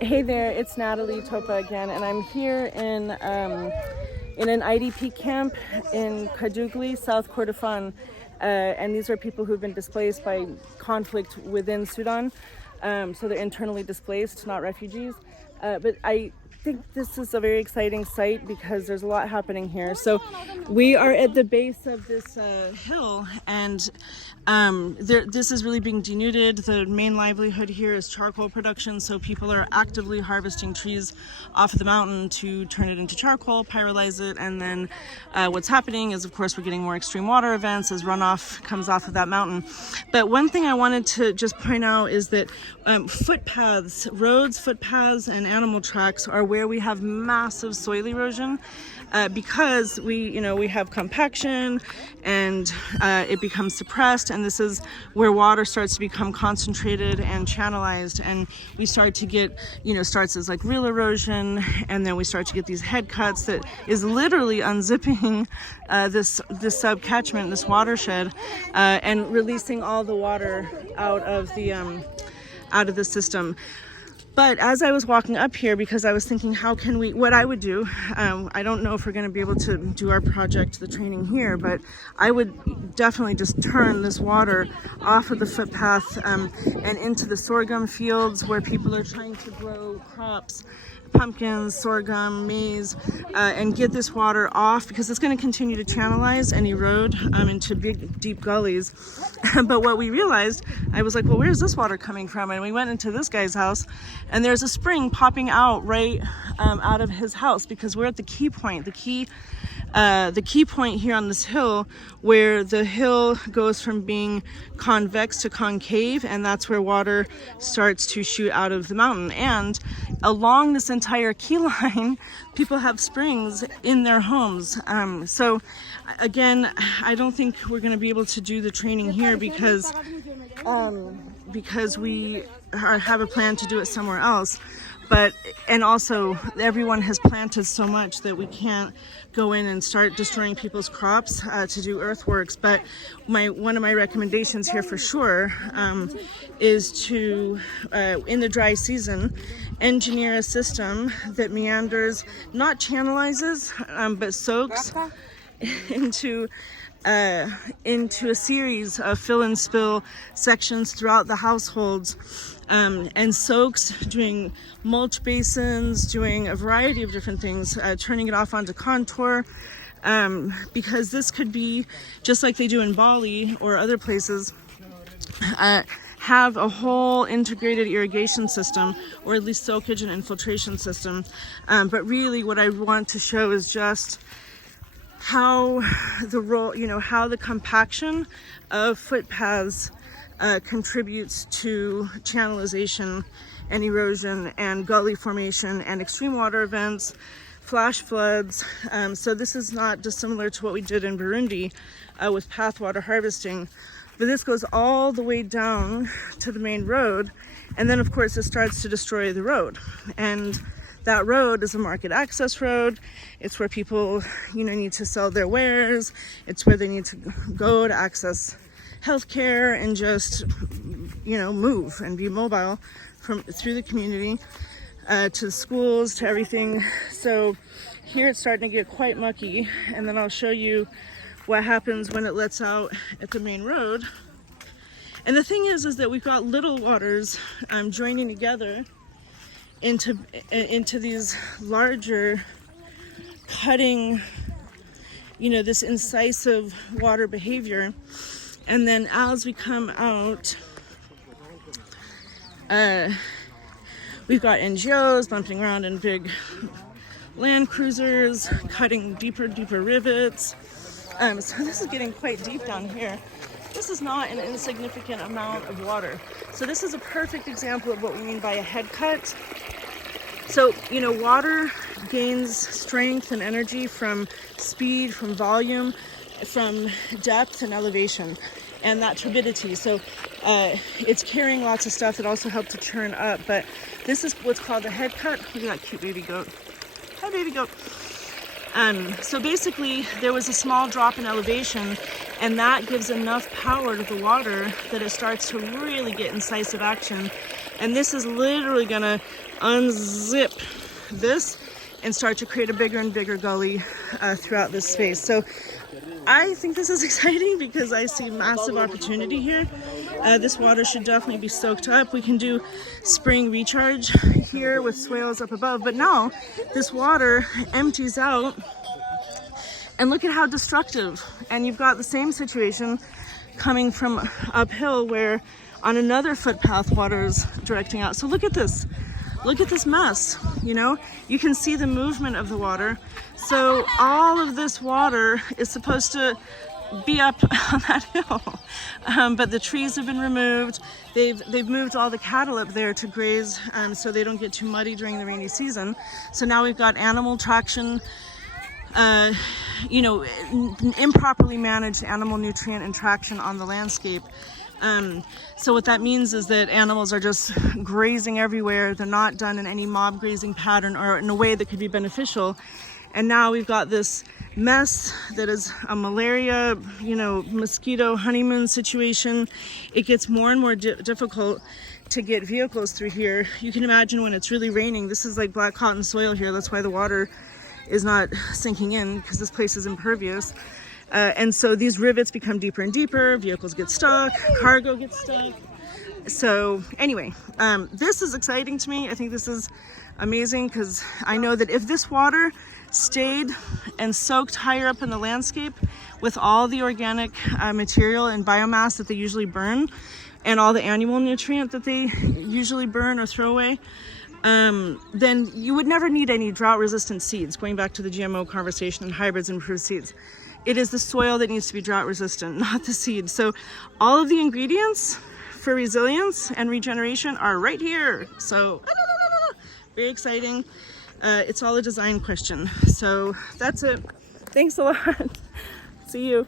Hey there, it's Natalie Topa again, and I'm here in an IDP camp in Kadugli, South Kordofan, and these are people who've been displaced by conflict within Sudan, so they're internally displaced, not refugees. But I think this is a very exciting site because there's a lot happening here. So we are at the base of this hill, and this is really being denuded. The main livelihood here is charcoal production, so people are actively harvesting trees off of the mountain to turn it into charcoal, pyrolyze it, and then what's happening is, of course, we're getting more extreme water events as runoff comes off of that mountain. But one thing I wanted to just point out is that footpaths, roads, footpaths, and animal tracks are where we have massive soil erosion because we have compaction and it becomes suppressed, and this is where water starts to become concentrated and channelized, and we start to get, starts as like real erosion, and then we start to get these head cuts that is literally unzipping this subcatchment, this watershed, and releasing all the water out of the system. But as I was walking up here, because I was thinking, what I would do, I don't know if we're going to be able to do our project, the training here, but I would definitely just turn this water off of the footpath and into the sorghum fields where people are trying to grow crops, pumpkins, sorghum, maize, and get this water off because it's going to continue to channelize and erode into big, deep gullies. But what we realized, I was like, well, where's this water coming from? And we went into this guy's house, and there's a spring popping out right out of his house because we're at the key point, the key point here on this hill, where the hill goes from being convex to concave, and that's where water starts to shoot out of the mountain. And along this entire key line, people have springs in their homes. So again, I don't think we're going to be able to do the training here because we have a plan to do it somewhere else. And also everyone has planted so much that we can't go in and start destroying people's crops to do earthworks. But one of my recommendations here for sure is to, in the dry season, engineer a system that meanders, not channelizes, but soaks into a series of fill and spill sections throughout the households, and soaks, doing mulch basins, doing a variety of different things, turning it off onto contour, because this could be, just like they do in Bali or other places, have a whole integrated irrigation system, or at least soakage and infiltration system. But really what I want to show is just how the compaction of footpaths contributes to channelization and erosion and gully formation and extreme water events, flash floods. So this is not dissimilar to what we did in Burundi with Pathwater harvesting, but this goes all the way down to the main road, and then of course it starts to destroy the road. And that road is a market access road. It's where people, need to sell their wares. It's where they need to go to access healthcare and just, move and be mobile through the community, to the schools, to everything. So here it's starting to get quite mucky, and then I'll show you what happens when it lets out at the main road. And the thing is that we've got little waters joining together into these larger, cutting, this incisive water behavior. And then as we come out, we've got NGOs bumping around in big land cruisers, cutting deeper rivets. So this is getting quite deep down here. This is not an insignificant amount of water. So this is a perfect example of what we mean by a head cut. So, water gains strength and energy from speed, from volume, from depth and elevation, and that turbidity. So it's carrying lots of stuff that also help to churn up. But this is what's called a head cut. Look at that cute baby goat. Hi, baby goat. So basically, there was a small drop in elevation, And that gives enough power to the water that it starts to really get incisive action. And this is literally gonna unzip this and start to create a bigger and bigger gully throughout this space. So I think this is exciting because I see massive opportunity here. This water should definitely be soaked up. We can do spring recharge here with swales up above, but now this water empties out, and look at how destructive. And you've got the same situation coming from uphill where on another footpath water is directing out. So look at this. Look at this mess, you know? You can see the movement of the water. So all of this water is supposed to be up on that hill. But the trees have been removed. They've moved all the cattle up there to graze so they don't get too muddy during the rainy season. So now we've got animal traction, you know, improperly managed animal nutrient interaction on the landscape. So what that means is that animals are just grazing everywhere. They're not done in any mob grazing pattern or in a way that could be beneficial. And now we've got this mess that is a malaria, you know, mosquito honeymoon situation. It gets more and more difficult to get vehicles through here. You can imagine when it's really raining. This is like black cotton soil here. That's why the water is not sinking in, because this place is impervious. And so these rivets become deeper and deeper, vehicles get stuck, cargo gets stuck. So anyway, this is exciting to me. I think this is amazing because I know that if this water stayed and soaked higher up in the landscape with all the organic material and biomass that they usually burn and all the animal nutrient that they usually burn or throw away, then you would never need any drought resistant seeds, going back to the GMO conversation and hybrids and improved seeds. It is the soil that needs to be drought resistant, not the seed. So all of the ingredients for resilience and regeneration are right here. So very exciting. It's all a design question. So that's it. Thanks a lot. See you.